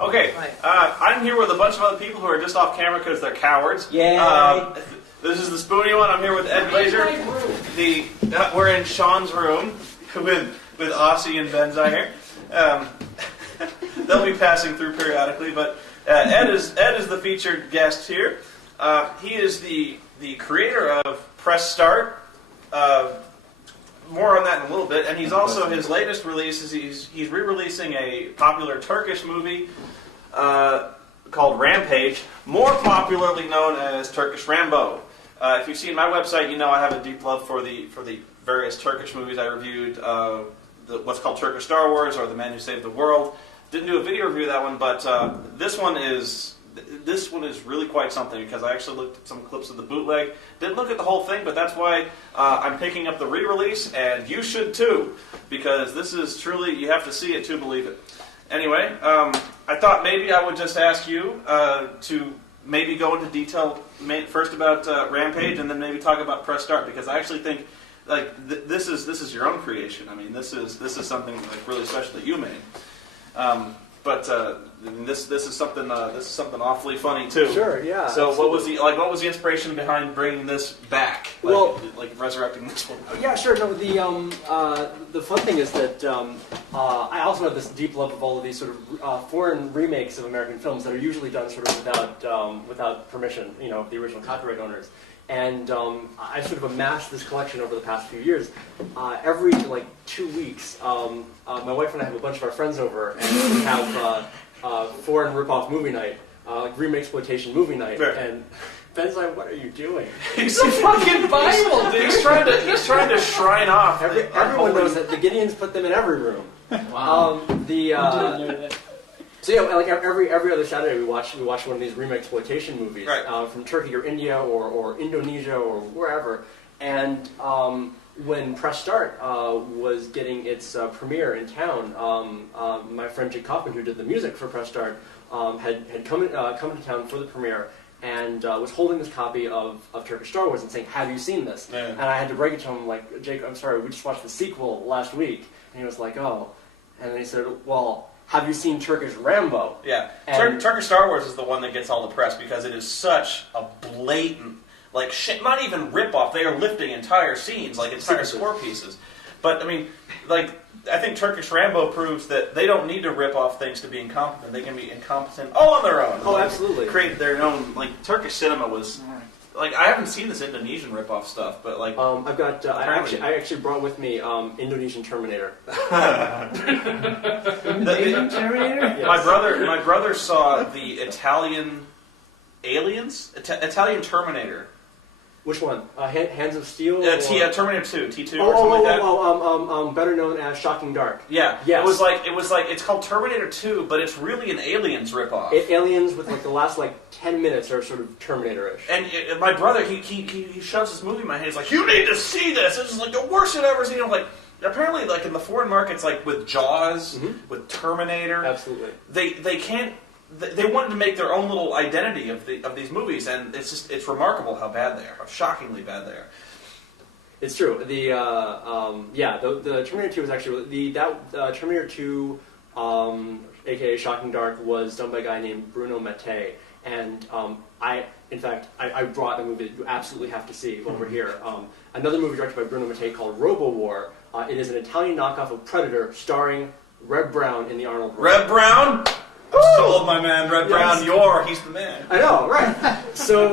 Okay, I'm here with a bunch of other people who are just off camera because they're cowards. Yay! This is the Spoony one. I'm here with Ed Glaser. We're in Sean's room with Aussie and Benzai here. They'll be passing through periodically, but Ed is the featured guest here. He is the creator of Press Start. More on that in a little bit, and he's also, his latest release is he's re-releasing a popular Turkish movie called Rampage, more popularly known as Turkish Rambo. If you've seen my website, you know I have a deep love for the various Turkish movies I reviewed. What's called Turkish Star Wars, or The Man Who Saved the World. Didn't do a video review of that one, but this one is really quite something, because I actually looked at some clips of the bootleg. Didn't look at the whole thing, but that's why I'm picking up the re-release, and you should too, because this is truly, you have to see it to believe it. Anyway, I thought maybe I would just ask you to maybe go into detail first about Rampage, and then maybe talk about Press Start, because I actually think this is your own creation. I mean, this is something like really special that you made. But this is something awfully funny too. Sure, yeah. So absolutely. What was the inspiration behind bringing this back? Like resurrecting this one. Yeah, sure. No, the fun thing is that I also have this deep love of all of these sort of foreign remakes of American films that are usually done sort of without permission, of the original copyright owners. And I sort of amassed this collection over the past few years. Every 2 weeks, my wife and I have a bunch of our friends over, and we have foreign rip-off movie night, like re-exploitation movie night. Sure. And Ben's like, "What are you doing?" He's a fucking Bible, dude. He's trying to shrine off. Everyone knows that the Gideons put them in every room. Wow. So yeah, like every other Saturday we watch one of these re-exploitation movies, right, from Turkey or India or Indonesia or wherever. And when Press Start was getting its premiere in town, my friend Jake Kaufman, who did the music for Press Start, had come to town for the premiere and was holding this copy of Turkish Star Wars and saying, "Have you seen this?" Yeah. And I had to break it to him, like, "Jake, I'm sorry, we just watched the sequel last week." And he was like, "Oh," and then he said, "Well, have you seen Turkish Rambo?" Yeah, Turkish Star Wars is the one that gets all the press because it is such a blatant, not even rip-off. They are lifting entire scenes, entire score pieces. But, I mean, I think Turkish Rambo proves that they don't need to rip off things to be incompetent. They can be incompetent all on their own. Oh, absolutely. Create their own, Turkish cinema was... I haven't seen this Indonesian rip-off stuff, but I've got. I actually brought with me Indonesian Terminator. Indonesian Terminator. Yes. My brother saw the Italian Aliens, Italian Terminator. Which one? Hands of Steel? Terminator 2, T2 or something like that. Better known as Shocking Dark. Yeah. Yes. It was it's called Terminator 2, but it's really an Aliens ripoff. Aliens with the last 10 minutes are sort of Terminator-ish. And my brother, he shoves this movie in my hand. He's like, "You need to see this. This is the worst shit I've ever seen." I'm like, apparently, in the foreign markets, with Jaws, with Terminator, absolutely, they can't. They wanted to make their own little identity of these movies, and it's remarkable how bad they are, how shockingly bad they are. It's true. The Terminator 2 was actually Terminator 2, aka Shocking Dark, was done by a guy named Bruno Mattei, and I brought a movie that you absolutely have to see over here. Another movie directed by Bruno Mattei called Robo War. It is an Italian knockoff of Predator, starring Reb Brown in the Arnold role. Reb Brown. Sold my man, Red Brown. Yes. He's the man. I know, right? So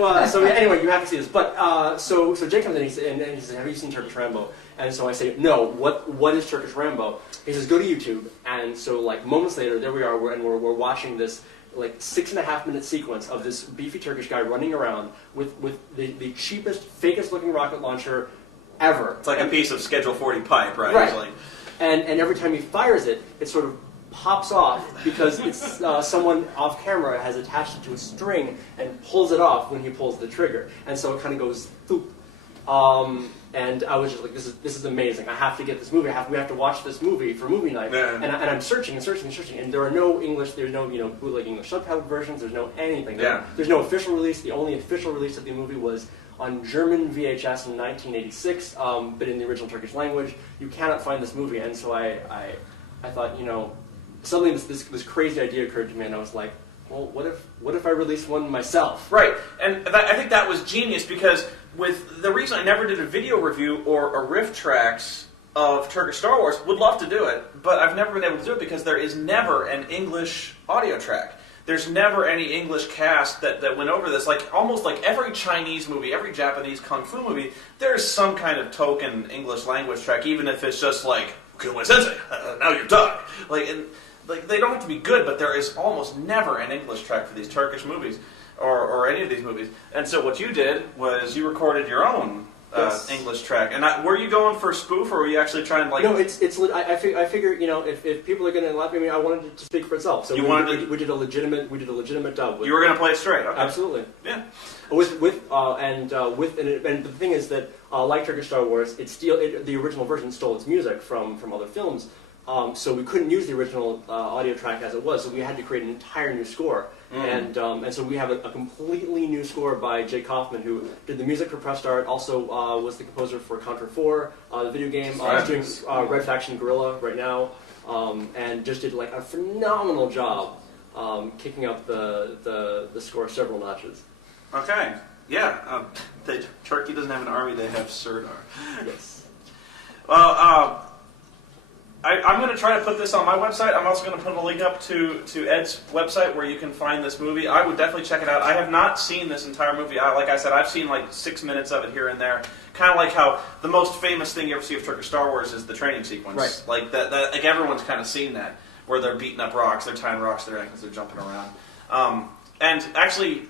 anyway, you have to see this. But so Jake comes in and he says, "Have you seen Turkish Rambo?" And so I say, "No. What is Turkish Rambo?" He says, "Go to YouTube." And so moments later, there we are, we're watching this 6.5-minute sequence of this beefy Turkish guy running around with the cheapest, fakest looking rocket launcher ever. It's like a piece of Schedule 40 pipe, right? Right. And every time he fires it, it sort of pops off because it's someone off camera has attached it to a string and pulls it off when he pulls the trigger, and so it kind of goes thoop. And I was just like, this is amazing. I have to get this movie. We have to watch this movie for movie night. Yeah. And I'm searching, and there are no English. There's no bootleg English subtitled versions. There's no anything. Yeah. There's no official release. The only official release of the movie was on German VHS in 1986, but in the original Turkish language. You cannot find this movie, and so I thought, this crazy idea occurred to me, and I was like, well, what if I released one myself? Right, and I think that was genius because with the reason I never did a video review or a riff tracks of Turkish Star Wars, would love to do it, but I've never been able to do it because there is never an English audio track. There's never any English cast that went over this. Like almost like every Chinese movie, every Japanese kung fu movie, there's some kind of token English language track, even if it's just like "Kill sensei, now you're done." Like they don't have to be good, but there is almost never an English track for these Turkish movies or any of these movies. And so what you did was you recorded your own Yes. English track. And were you going for spoof, or were you actually trying to like? No, I figure if people are going to laugh at me, I wanted it to speak for itself. So we did a legitimate dub. You were going to play it straight. Okay. Absolutely. Yeah. And the thing is that like Turkish Star Wars, the original version stole its music from other films. So we couldn't use the original audio track as it was, so we had to create an entire new score. And so we have a completely new score by Jay Kaufman, who did the music for Press Start, also was the composer for Contra 4, the video game. He's doing Red Faction Guerrilla right now, and just did like a phenomenal job kicking up the score several notches. Okay. Yeah. Turkey doesn't have an army; they have Sirdar. Yes. Well, I'm going to try to put this on my website. I'm also going to put a link up to Ed's website where you can find this movie. I would definitely check it out. I have not seen this entire movie. Like I said, I've seen like 6 minutes of it here and there. Kind of like how the most famous thing you ever see of Turkish Star Wars is the training sequence. Right. Like that like everyone's kind of seen that, where they're beating up rocks, they're tying rocks to their ankles, they're jumping around. And actually,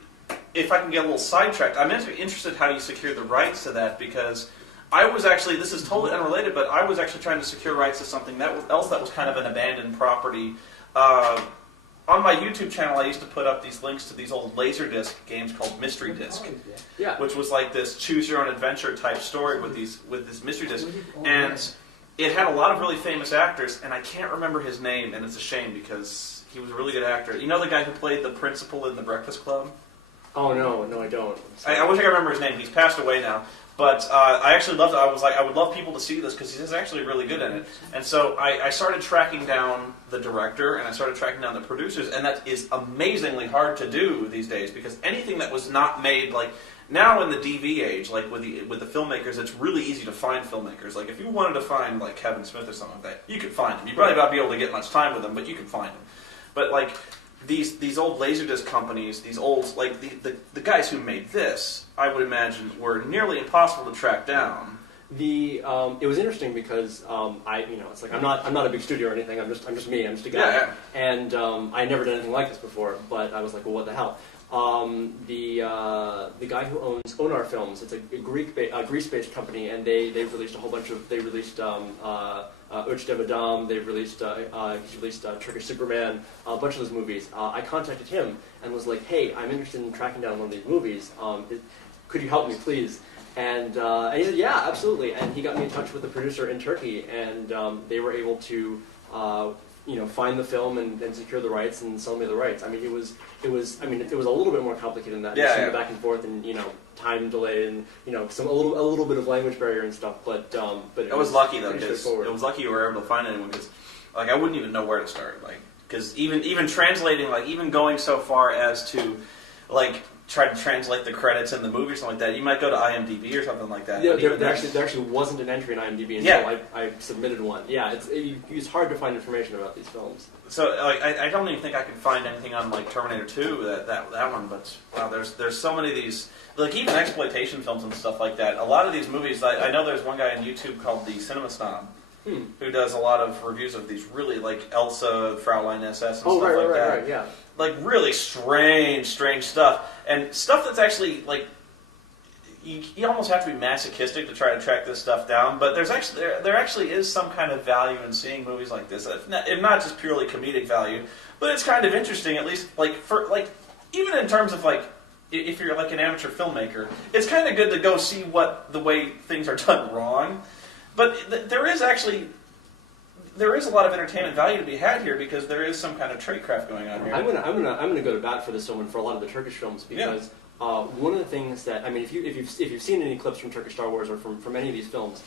if I can get a little sidetracked, I'm interested how you secure the rights to that, because I was actually, this is totally unrelated, but I was actually trying to secure rights to something else that was kind of an abandoned property. On my YouTube channel, I used to put up these links to these old Laserdisc games called Mystery Disc, which was like this choose-your-own-adventure type story with this Mystery Disc. And it had a lot of really famous actors, and I can't remember his name, and it's a shame because he was a really good actor. You know the guy who played the principal in The Breakfast Club? Oh, no, I don't. I wish I could remember his name. He's passed away now. But I actually loved it. I was like, I would love people to see this because he's actually really good in it. And so I started tracking down the director and I started tracking down the producers, and that is amazingly hard to do these days because anything that was not made, like now in the DV age, like with the filmmakers, it's really easy to find filmmakers. Like if you wanted to find like Kevin Smith or something like that, you could find him. You probably not be able to get much time with him, but you could find him. But like these old Laserdisc companies, these old like the guys who made this, I would imagine, were nearly impossible to track down. It was interesting because it's like I'm not a big studio or anything. I'm just me. I'm just a guy. Yeah. And I never done anything like this before. But I was like, well, what the hell? The guy who owns Onar Films, it's a Greece-based company, and they've released a whole bunch of. They released Uch Devadam. They've released he's released Turkish Superman, a bunch of those movies. I contacted him and was like, hey, I'm interested in tracking down one of these movies. Could you help me, please? And he said, yeah, absolutely. And he got me in touch with the producer in Turkey, and they were able to find the film and secure the rights and sell me the rights. I mean, it was a little bit more complicated than that. Yeah. The back and forth and time delay and a little bit of language barrier and stuff. But it was lucky though, because it was lucky you were able to find anyone, because like I wouldn't even know where to start. Like because even translating, like even going so far as to like try to translate the credits in the movie or something like that, you might go to IMDb or something like that. Yeah, there actually wasn't an entry in IMDb until I submitted one. Yeah, it's hard to find information about these films. So like I don't even think I can find anything on like Terminator 2 that one, but wow, there's so many of these, like even exploitation films and stuff like that. A lot of these movies, I know there's one guy on YouTube called the Cinema Snob. Who does a lot of reviews of these really like Elsa, Fraulein SS and stuff like that. Right, yeah. Like really strange stuff, and stuff that's actually like you almost have to be masochistic to try to track this stuff down. But there actually is some kind of value in seeing movies like this, if not just purely comedic value, but it's kind of interesting, at least like for like even in terms of like if you're like an amateur filmmaker, it's kind of good to go see the way things are done wrong. But there is a lot of entertainment value to be had here because there is some kind of tradecraft going on here. I'm gonna go to bat for this film and for a lot of the Turkish films because one of the things that if you've seen any clips from Turkish Star Wars or from any of these films,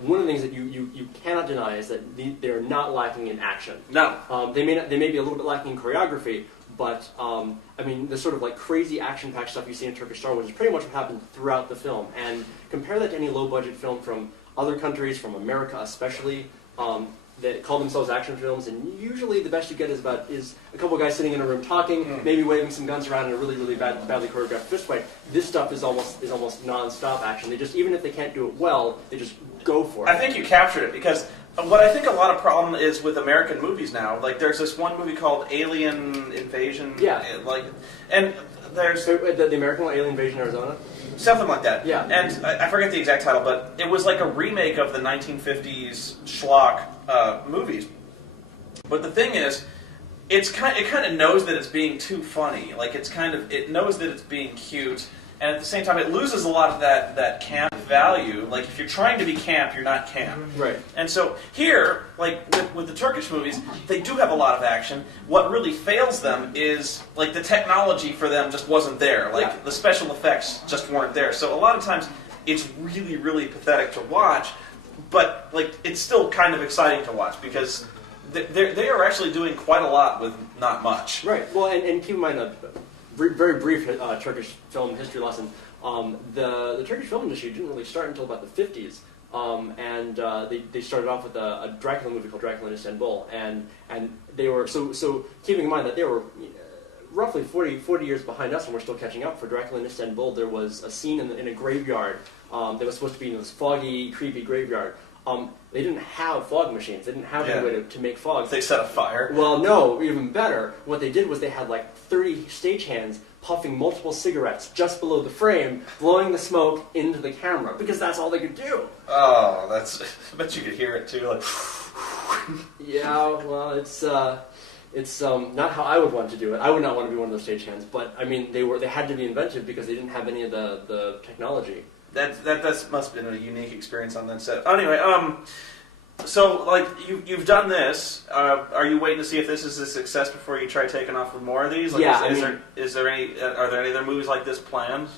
one of the things that you cannot deny is that they're not lacking in action. No. They may be a little bit lacking in choreography, but I mean, the sort of like crazy action-packed stuff you see in Turkish Star Wars is pretty much what happens throughout the film. And compare that to any low-budget film from other countries, from America especially, that call themselves action films, and usually the best you get is a couple guys sitting in a room talking, maybe waving some guns around in a really, really badly choreographed fist fight. This stuff is almost non-stop action. They just, even if they can't do it well, they just go for it. I think you captured it, because what I think a lot of problem is with American movies now, like there's this one movie called Alien Invasion, and there's the American one, Alien Invasion Arizona. Something like that. Yeah. And I forget the exact title, but it was like a remake of the 1950s schlock movies. But the thing is, it kind of knows that it's being too funny. Like it knows that it's being cute, and at the same time, it loses a lot of that camp value. Like if you're trying to be camp, you're not camp. Right. And so here, like with the Turkish movies, they do have a lot of action. What really fails them is like the technology for them just wasn't there. Like the special effects just weren't there. So a lot of times, it's really, really pathetic to watch. But like it's still kind of exciting to watch because they are actually doing quite a lot with not much. Right. Well, and keep in mind a very brief Turkish film history lesson. The Turkish film industry didn't really start until about the 50s, and they started off with a Dracula movie called Dracula in Istanbul, and they were so keeping in mind that they were roughly 40 years behind us, and we're still catching up. For Dracula in Istanbul, there was a scene in a graveyard that was supposed to be in this foggy, creepy graveyard. They didn't have fog machines. They didn't have any way to make fog. They set a fire. Well, no, even better. What they did was they had like 30 stagehands puffing multiple cigarettes just below the frame, blowing the smoke into the camera, because that's all they could do. Oh, I bet you could hear it too. Like, yeah, well, it's not how I would want to do it. I would not want to be one of those stagehands, but I mean, they had to be inventive because they didn't have any of the technology. That must have been a unique experience on that set. Anyway, so like you've done this. Are you waiting to see if this is a success before you try taking off with more of these? Like, yeah. Are there any other movies like this planned?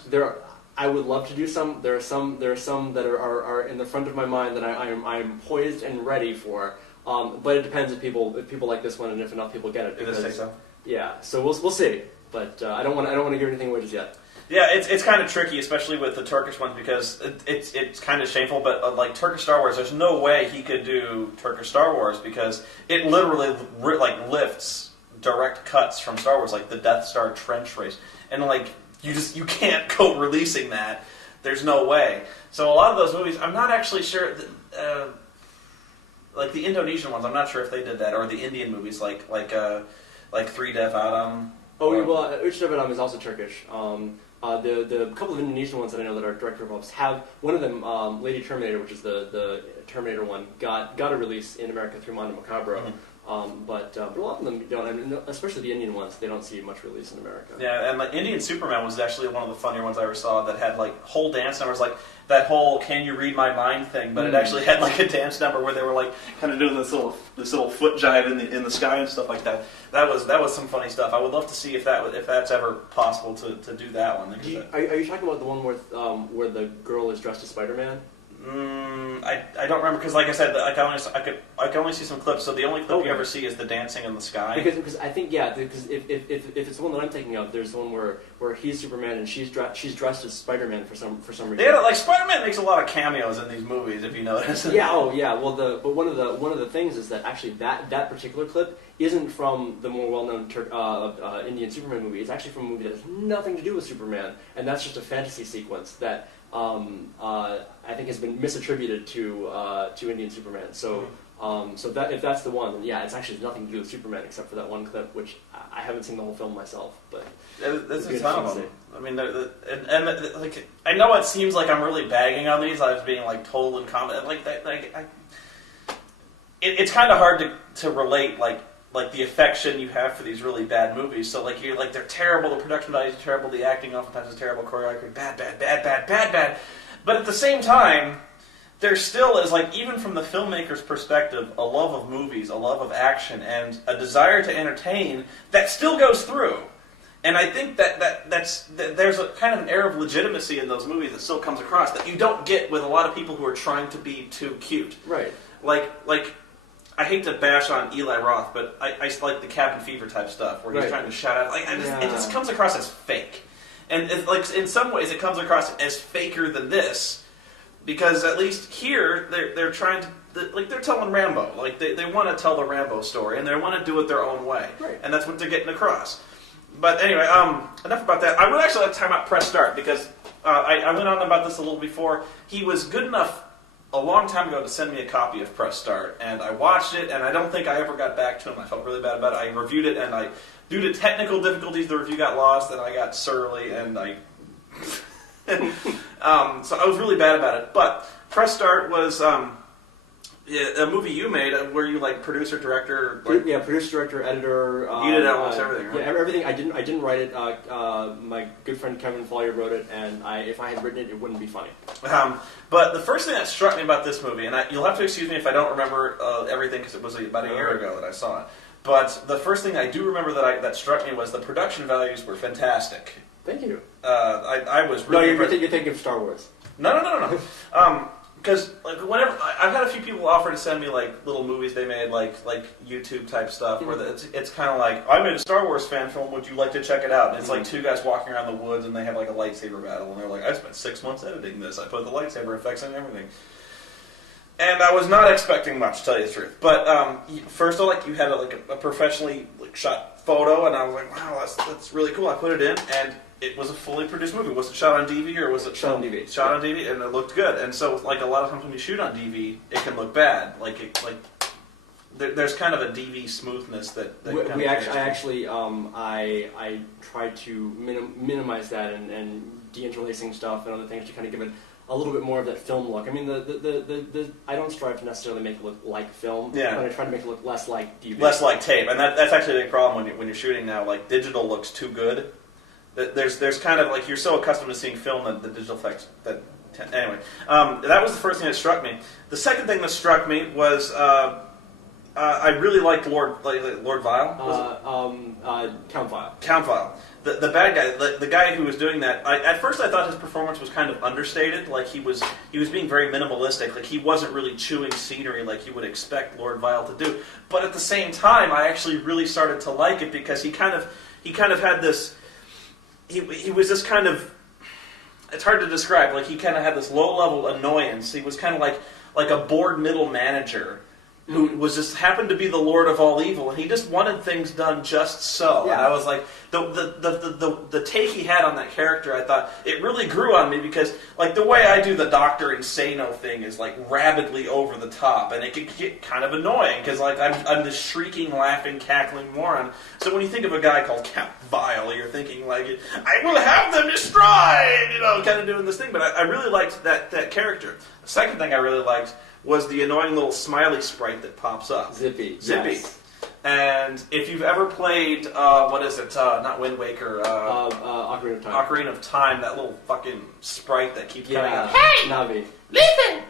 I would love to do some. There are some that are in the front of my mind that I am poised and ready for. But it depends if people like this one and if enough people get it. Because, say so. Yeah. So we'll see. But I don't want to give anything away just yet. Yeah, it's kind of tricky, especially with the Turkish ones, because it's kind of shameful. But like Turkish Star Wars, there's no way he could do Turkish Star Wars because it literally lifts direct cuts from Star Wars, like the Death Star trench race, and like you can't go releasing that. There's no way. So a lot of those movies, I'm not actually sure. Like the Indonesian ones, I'm not sure if they did that, or the Indian movies, like Three Dev Adam. Oh, well, Üç Dev Adam is also Turkish. The couple of Indonesian ones that I know that are direct rip-offs have, one of them, Lady Terminator, which is the Terminator one, got a release in America through Mondo Macabro. But a lot of them don't, I mean, especially the Indian ones, they don't see much release in America. Yeah, and like Indian Superman was actually one of the funnier ones I ever saw that had like whole dance numbers, like that whole "Can you read my mind" thing, but it actually had like a dance number where they were like kind of doing this little foot jive in the sky and stuff like that. That was some funny stuff. I would love to see if that's ever possible to do that one. Are you talking about the one where the girl is dressed as Spider-Man? I don't remember because, like I said, I can only see some clips. So the only clip you ever see is the dancing in the sky. Because I think because if it's the one that I'm thinking of, there's the one where he's Superman and she's dressed as Spider-Man for some reason. Yeah, like Spider-Man makes a lot of cameos in these movies, if you notice. Yeah. Oh, yeah. Well, but one of the things is that actually that particular clip isn't from the more well-known Indian Superman movie. It's actually from a movie that has nothing to do with Superman, and that's just a fantasy sequence that I think has been misattributed to Indian Superman. So that if that's the one, then yeah, it's actually nothing to do with Superman except for that one clip, which I haven't seen the whole film myself. But that's a ton of them. I mean, like I know it seems like I'm really bagging on these. I was being like total incompetent. It's kind of hard to relate like the affection you have for these really bad movies. So like you're like they're terrible, the production value is terrible, the acting oftentimes is terrible, choreography bad. But at the same time, there still is like even from the filmmaker's perspective, a love of movies, a love of action, and a desire to entertain that still goes through. And I think there's a kind of an air of legitimacy in those movies that still comes across that you don't get with a lot of people who are trying to be too cute. Right. Like I hate to bash on Eli Roth, but I like the Cabin Fever type stuff where he's trying to shout out. It just comes across as fake. And in some ways, it comes across as faker than this, because at least here they're trying to they're telling Rambo, they want to tell the Rambo story, and they want to do it their own way, and that's what they're getting across. But anyway, enough about that. I would actually like to time out Press Start because I went on about this a little before. He was good enough a long time ago to send me a copy of Press Start, and I watched it, and I don't think I ever got back to him. I felt really bad about it. I reviewed it, and due to technical difficulties, the review got lost, and I got surly, and so I was really bad about it. But Press Start was a movie you made where you producer, director. Producer, director, editor. You did almost everything, right? Yeah, everything. I didn't write it. My good friend Kevin Follier wrote it, and if I had written it, it wouldn't be funny. But the first thing that struck me about this movie, and you'll have to excuse me if I don't remember everything because it was about a year ago that I saw it. But the first thing I do remember that struck me was the production values were fantastic. Thank you. I was really. No, you're thinking of Star Wars. No. Because whenever I've had a few people offer to send me little movies they made, like YouTube type stuff, where it's kind of like, I made a Star Wars fan film. Would you like to check it out? And it's like two guys walking around the woods, and they have a lightsaber battle, and they're like, I spent 6 months editing this. I put the lightsaber effects and everything. And I was not expecting much, to tell you the truth. But first of all, you had a professionally shot photo, and I was like, wow, that's really cool. I put it in, and it was a fully produced movie. Was it shot on DV or was it shot on DV? Shot on DV, and it looked good. And so, a lot of times when you shoot on DV, it can look bad. There's kind of a DV smoothness that I tried to minimize that and deinterlacing stuff and other things to kind of give it a little bit more of that film look. I mean, I don't strive to necessarily make it look like film, but I try to make it look less like DV. Less like tape, and that's actually a big problem when you're shooting now. Digital looks too good. There's kind of you're so accustomed to seeing film that the digital effects anyway. That was the first thing that struck me. The second thing that struck me was I really liked Lord Vile. Count Vile. Count Vile. The bad guy, the guy who was doing that. At first, I thought his performance was kind of understated. He was being very minimalistic. He wasn't really chewing scenery like you would expect Lord Vile to do. But at the same time, I actually really started to like it because he kind of had this. He was this kind of. It's hard to describe. He kind of had this low-level annoyance. He was kind of like a bored middle manager who was just happened to be the Lord of all evil, and he just wanted things done just so. Yeah. And I was like, the take he had on that character, I thought it really grew on me because the way I do the Dr. Insano thing is rabidly over the top, and it could get kind of annoying because I'm this shrieking, laughing, cackling moron. So when you think of a guy called Count Vile, you're thinking I will have them destroyed, kind of doing this thing. But I really liked that character. The second thing I really liked was the annoying little smiley sprite that pops up. Zippy. Yes. And if you've ever played, what is it? Not Wind Waker. Ocarina of Time. Ocarina of Time, that little fucking sprite that keeps coming up. Hey! Navi. Listen!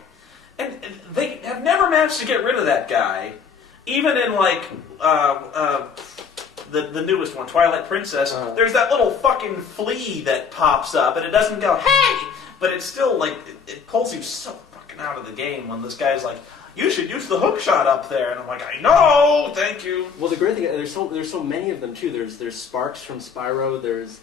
And they have never managed to get rid of that guy. Even in, the newest one, Twilight Princess, there's that little fucking flea that pops up, and it doesn't go, hey! But it's still, it pulls you so out of the game when this guy's you should use the hook shot up there, and I'm I know, thank you. Well, the great thing there's so many of them too. There's Sparks from Spyro. There's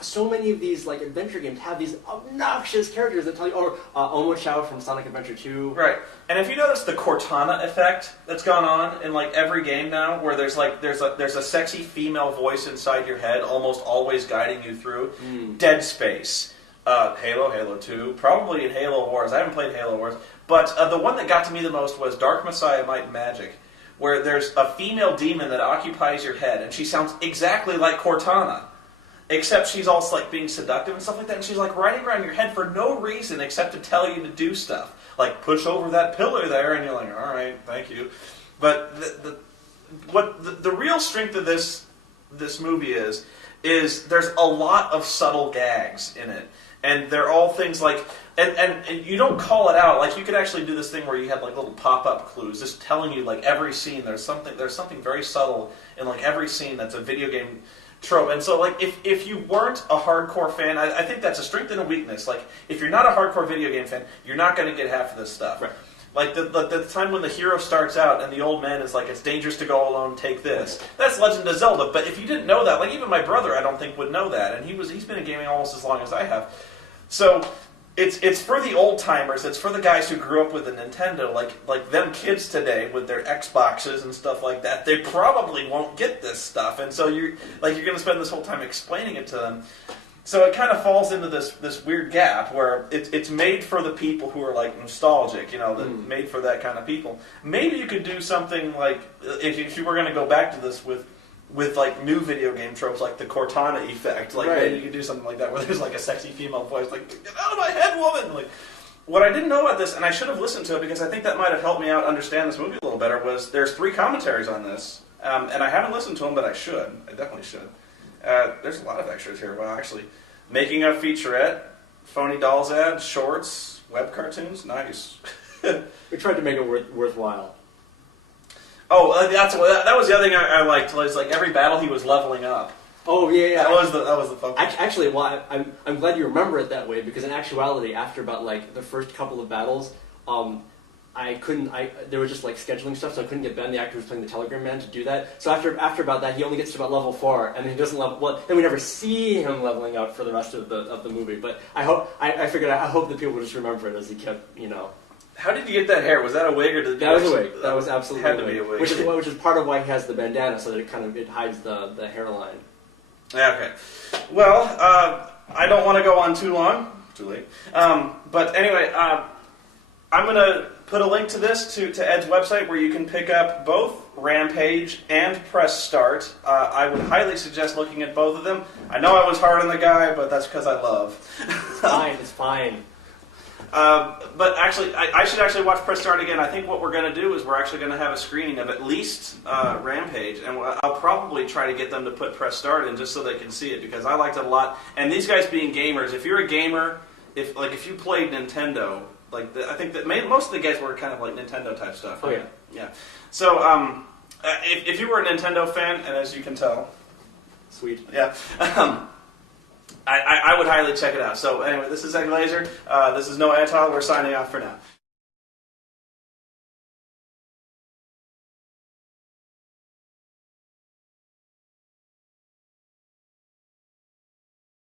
so many of these adventure games have these obnoxious characters that tell you. Or Omo Chao from Sonic Adventure 2. Right, and if you notice the Cortana effect that's gone on in every game now, where there's a sexy female voice inside your head, almost always guiding you through. Dead Space. Halo 2, probably in Halo Wars. I haven't played Halo Wars. But the one that got to me the most was Dark Messiah Might and Magic, where there's a female demon that occupies your head, and she sounds exactly like Cortana, except she's also being seductive and stuff like that, and she's riding around your head for no reason except to tell you to do stuff. Push over that pillar there, and you're all right, thank you. But the real strength of this movie is there's a lot of subtle gags in it. And they're all things and you don't call it out. You could actually do this thing where you have little pop-up clues, just telling you every scene there's something very subtle in like every scene that's a video game trope. And so like if you weren't a hardcore fan, I think that's a strength and a weakness. Like if you're not a hardcore video game fan, you're not going to get half of this stuff. Right. Like the time when the hero starts out and the old man is like, it's dangerous to go alone, take this. That's Legend of Zelda, but if you didn't know that, like even my brother I don't think would know that, and he's been in gaming almost as long as I have. So it's for the old timers, it's for the guys who grew up with a Nintendo, like them kids today with their Xboxes and stuff like that, they probably won't get this stuff, and so you're going to spend this whole time explaining it to them. So it kind of falls into this weird gap where it's made for the people who are like nostalgic, made for that kind of people. Maybe you could do something like, if you were going to go back to this with like new video game tropes like the Cortana effect, like maybe you could do something like that where there's like a sexy female voice like, get out of my head, woman! Like, what I didn't know about this, and I should have listened to it because I think that might have helped me out understand this movie a little better, was there's 3 commentaries on this, and I haven't listened to them, but I should. I definitely should. There's a lot of extras here. Well, actually, making a featurette, phony dolls ads, shorts, web cartoons. Nice. We tried to make it worthwhile. Oh, that was the other thing I liked. Was like every battle he was leveling up. Oh yeah. That was the focus. Actually, well, I'm glad you remember it that way, because in actuality, after about like the first couple of battles, there was just like scheduling stuff, so I couldn't get Ben, the actor who's playing the Telegram Man, to do that. So after about that, he only gets to about level 4, and then he doesn't level. Well, then we never see him leveling up for the rest of the movie. But I hope that people will just remember it as he kept, How did you get that hair? Was that a wig or did that was a wig? That was absolutely had to be a wig. Which is part of why he has the bandana, so that it hides the hairline. Yeah, okay. Well, I don't want to go on too long. Too late. But anyway, I'm going to put a link to this to Ed's website where you can pick up both Rampage and Press Start. I would highly suggest looking at both of them. I know I was hard on the guy, but that's because I love. It's fine. But actually, I should actually watch Press Start again. I think what we're going to do is we're actually going to have a screening of at least Rampage, and I'll probably try to get them to put Press Start in just so they can see it, because I liked it a lot. And these guys being gamers, if you're a gamer, if you played Nintendo, I think that most of the guys were kind of like Nintendo type stuff. Right? Oh yeah. So if you were a Nintendo fan, and as you can tell, sweet. Yeah. I would highly check it out. So anyway, this is Ed Glaser. This is Noah Atal. We're signing off for now.